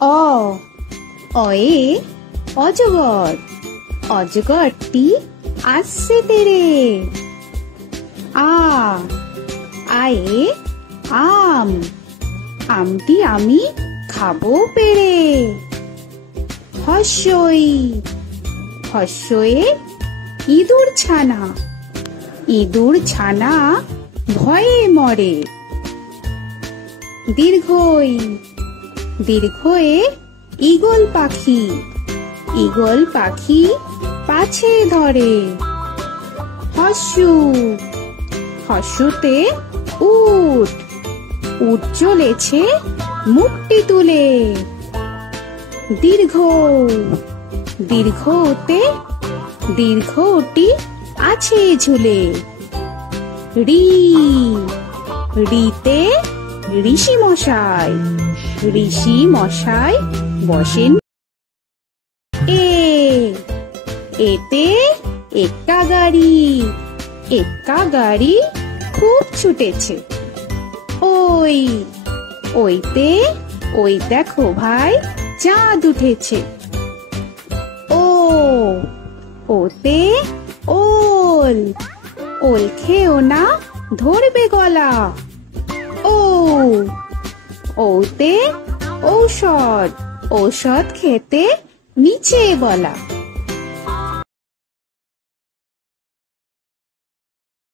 অ অয়ে অজগর, অজগরটি আসছে তেরে। আ আয়ে আম, আমটি আমি খাবো পেড়ে। হস্যই হস্যয়ে ইঁদুর ছানা, ইঁদুর ছানা ভয়ে মরে। দীর্ঘই দীর্ঘয়ে ঈগল পাখি, ঈগল পাখি পাছে ধরে। হস্যু হস্যুতে উট, উট চলেছে মুখটি তুলে। দীর্ঘ দীর্ঘতে দীর্ঘটি আছে ঝুলে। রি রিতে ঋষি মশাই, ঋষি মশাই বসেন। এ এতে এক্কা গাড়ি, এক্কা গাড়ি খুব ছুটেছে। ওই ওইতে ওই দেখো ভাই চাঁদ উঠেছে। ও ওতে ওল, ওল খেও না ধরবে গলা। ও ওতে ঔষধ, ঔষধ খেতে নিচে গলা।